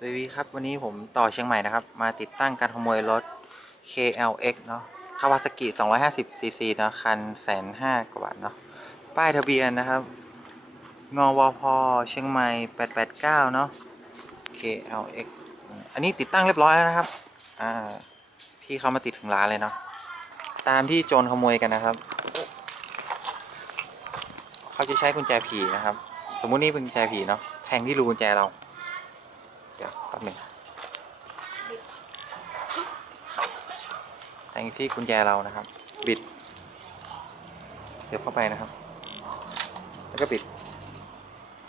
สวัสดีครับ วันนี้ผมต่อเชียงใหม่นะครับ มาติดตั้งการขโมยรถ KLX เนาะคาวาซากิ250 cc เนาะคันแสนห้ากว่าบาทเนาะป้ายทะเบียนนะครับ งวพเชียงใหม่ 889 เนาะ KLX อันนี้ติดตั้งเรียบร้อยแล้วนะครับ อ่า พี่เขามาติดถึงร้านเลยเนาะตามที่โจรขโมยกันนะครับ เขาจะใช้กุญแจผีนะครับ สมมุตินี่เป็นกุญแจผีเนาะแทงที่รูกุญแจเรา ป๊บหนึ่งแทงที่กุญแจเรานะครับ บิดเดี๋ยวเข้าไปนะครับ แล้วก็บิด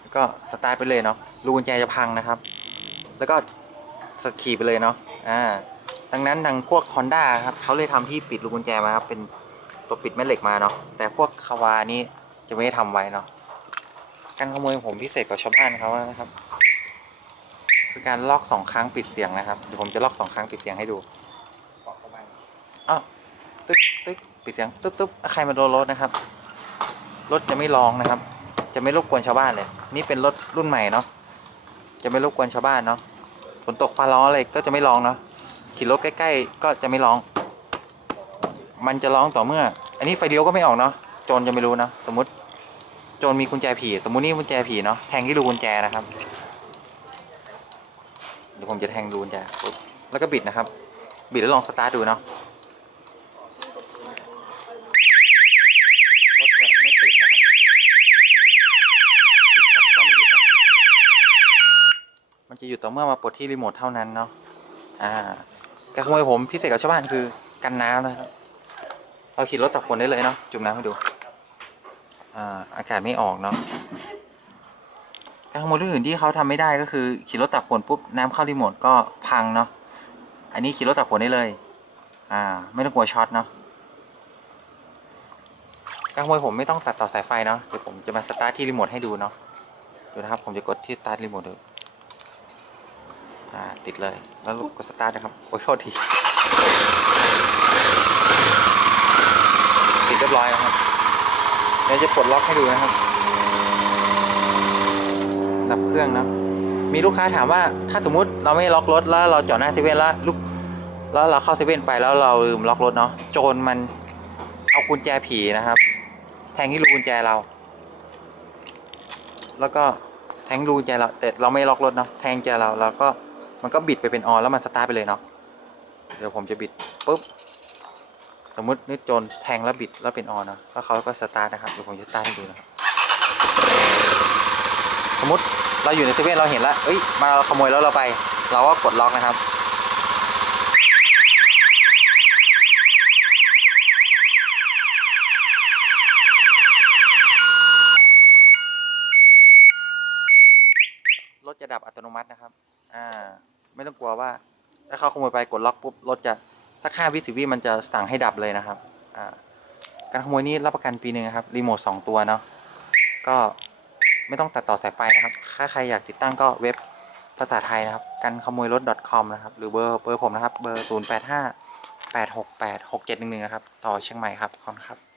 แล้วก็สตาร์ทไปเลยเนาะรูกุญแจจะพังนะครับ แล้วก็สขี่ไปเลยเนาะอ่าดังนั้นทางพวก Honda ครับเขาเลยทำที่ปิดรูกุญแจมาครับ เป็นตัวปิดแม่เหล็กมาเนาะแต่พวกคาวานี่จะไม่ได้ทำไว้เนาะการขโมยผมพิเศษกว่าชาวบ้านเขานะครับ คือการล็อกสองครั้งปิดเสียงนะครับเดี๋ยวผมจะล็อกสองครั้งปิดเสียงให้ดูอ้าวตึ๊กตึ๊กปิดเสียงตึ๊บตึ๊บใครมาโดนรถนะครับ รถจะไม่ร้องนะครับ จะไม่รบกวนชาวบ้านเลย นี่เป็นรถรุ่นใหม่เนาะจะไม่รบกวนชาวบ้านเนาะฝนตกฟ้าร้องอะไรก็จะไม่ร้องเนาะขี่รถใกล้ๆ ก็จะไม่ร้อง มันจะร้องต่อเมื่อ อันนี้ไฟเลี้ยวก็ไม่ออกเนาะโจรจะไม่รู้นะสมมติโจรมีกุญแจผีสมมตินี่กุญแจผีเนาะแทงที่รูกุญแจนะครับ ดี๋ยวผมจะแทงรูกุญแจปุ๊บแล้วก็บิดนะครับ บิดแล้วลองสตาร์ทดูเนาะรถจะไม่ติดนะครับติดครับก็ไม่หยุดนะมันจะหยุดต่อเมื่อมาปลดที่รีโมทเท่านั้นเนาะอ่าการขโมยผมพิเศษกับชาวบ้านคือกันน้ำนะครับเราขี่รถตักฝนได้เลยเนาะจุ่มน้ำให้ดูอ่าอากาศไม่ออกเนาะ การขโมยรื่องอื่นที่เขาทำไม่ได้ก็คือขี่รถตักฝนปุ๊บน้ำเข้ารีโมทก็พังเนาะอันนี้ขี่รถตักฝนได้เลย อ่า ไม่ต้องกลัวช็อตเนาะการขโมยผมไม่ต้องตัดต่อสายไฟเนาะเดี๋ยวผมจะมาสตาร์ทที่รีโมทให้ดูเนาะดูนะครับผมจะกดที่สตาร์ทรีโมทดูอ่าติดเลยแล้วกดสตาร์ทนะครับโอ้ยโทษทีติดเรียบร้อยนะครับเดี๋ยวจะปลดล็อกให้ดูนะครับ เครื่องนะมีลูกค้าถามว่าถ้าสมมุติเราไม่ล็อกรถแล้วเราจอดหน้าเซเว่นแล้วลูกแล้วเราเข้าเซเว่นไปแล้วเราลืมล็อกรถเนาะโจรมันเอากุญแจผีนะครับ แทงที่รูกุญแจเรา แล้วก็แทงรูกุญแจเราแต่เราไม่ล็อกรถเนาะแทงแจเราแล้วก็มันก็บิดไปเป็นออนแล้วมันสตาร์ทไปเลยเนาะเดี๋ยวผมจะบิดปุ๊บสมมุตินี่โจรแทงแล้วบิดแล้วเป็นออนเนาะแล้วเขาก็สตาร์ทนะครับเดี๋ยวผมจะสตาร์ทให้ดูนะครับสมมติ เราอยู่ในเซเว่นเราเห็นแล้วเอ้ยมาเราขโมยแล้วเราไป เราก็กดล็อกนะครับ รถจะดับอัตโนมัตินะครับ อ่า ไม่ต้องกลัวว่า ถ้าเขาขโมยไปกดล็อกปุ๊บรถจะสักห้าวิสิบวิมันจะสั่งให้ดับเลยนะครับ อ่า การขโมยนี้รับประกันปีหนึ่งครับ รีโมทสองตัวเนาะ ก็ ไม่ต้องตัดต่อสายไฟนะครับ ถ้าใครอยากติดตั้งก็เว็บภาษาไทยนะครับ กันขโมยรถ .com นะครับ หรือเบอร์เบอร์ผมนะครับ เบอร์ 0 8 5 8 6 8 6 7 1 1 นะครับ ต่อเชียงใหม่ครับขอบคุณครับ